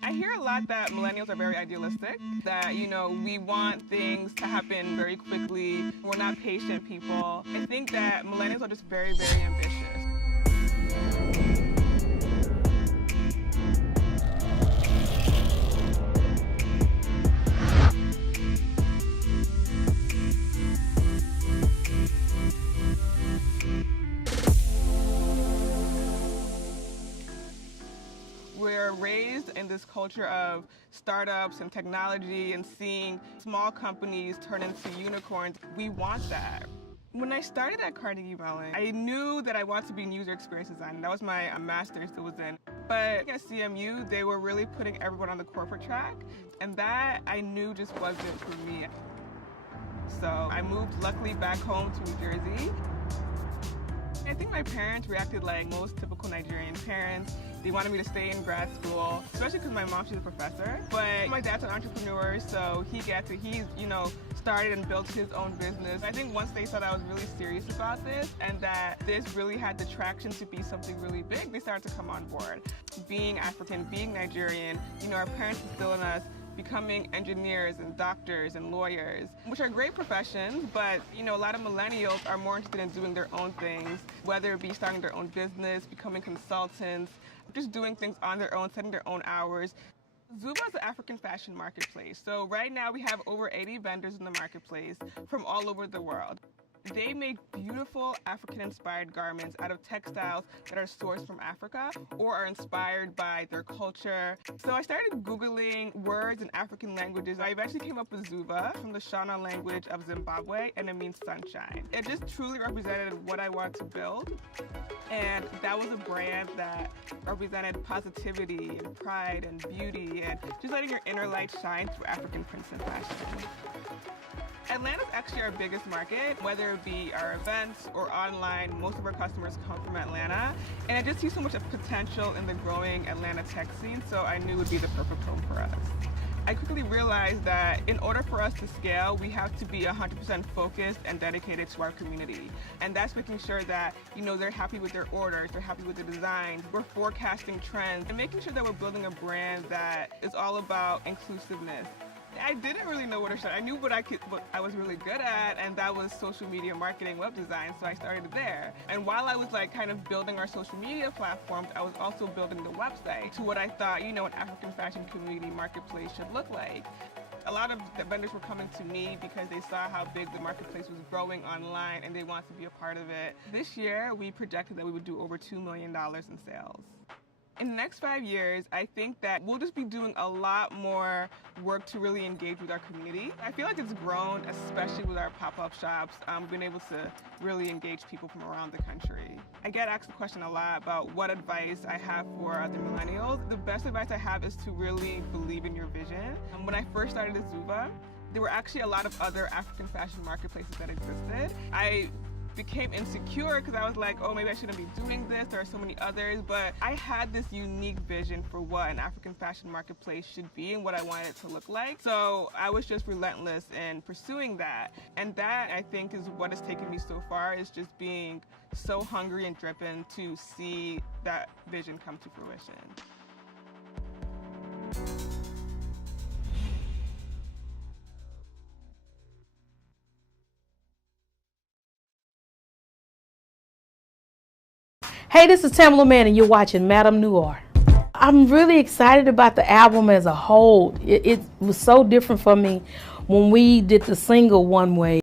I hear a lot that millennials are very idealistic, that, we want things to happen very quickly. We're not patient people. I think that millennials are just very, very ambitious. We're raised in this culture of startups and technology and seeing small companies turn into unicorns. We want that. When I started at Carnegie Mellon, I knew that I wanted to be in user experience design. That was my master's that was in. But at CMU, they were really putting everyone on the corporate track, and that I knew just wasn't for me. So I moved, luckily, back home to New Jersey. I think my parents reacted like most typical Nigerian parents. They wanted me to stay in grad school, especially because my mom, she's a professor. But my dad's an entrepreneur, so he started and built his own business. I think once they saw that I was really serious about this and that this really had the traction to be something really big, they started to come on board. Being African, being Nigerian, our parents instilled in us becoming engineers and doctors and lawyers, which are great professions, but a lot of millennials are more interested in doing their own things, whether it be starting their own business, becoming consultants, just doing things on their own, setting their own hours. Zuvva is an African fashion marketplace. So right now we have over 80 vendors in the marketplace from all over the world. They make beautiful African-inspired garments out of textiles that are sourced from Africa or are inspired by their culture. So I started Googling words in African languages. I eventually came up with Zuvva from the Shona language of Zimbabwe, and it means sunshine. It just truly represented what I wanted to build. And that was a brand that represented positivity and pride and beauty and just letting your inner light shine through African prints and fashion. Atlanta's actually our biggest market, whether it be our events or online. Most of our customers come from Atlanta, and I just see so much of potential in the growing Atlanta tech scene, so I knew it would be the perfect home for us. I quickly realized that in order for us to scale, we have to be 100% focused and dedicated to our community. And that's making sure that, they're happy with their orders, they're happy with the designs, we're forecasting trends, and making sure that we're building a brand that is all about inclusiveness. I didn't really know where to start. I knew what I was really good at, and that was social media marketing, web design, so I started there. And while I was kind of building our social media platforms, I was also building the website to what I thought, an African fashion community marketplace should look like. A lot of the vendors were coming to me because they saw how big the marketplace was growing online and they wanted to be a part of it. This year, we projected that we would do over $2 million in sales. In the next 5 years, I think that we'll just be doing a lot more work to really engage with our community. I feel like it's grown, especially with our pop-up shops, being able to really engage people from around the country. I get asked the question a lot about what advice I have for other millennials. The best advice I have is to really believe in your vision. When I first started at Zuvva, there were actually a lot of other African fashion marketplaces that existed. I became insecure because I was like, oh, maybe I shouldn't be doing this. There are so many others, but I had this unique vision for what an African fashion marketplace should be and what I wanted it to look like. So I was just relentless in pursuing that. And that, I think, is what has taken me so far, is just being so hungry and driven to see that vision come to fruition. Hey, this is Tamala Man, and you're watching Madame Noir. I'm really excited about the album as a whole. It was so different for me when we did the single One Way.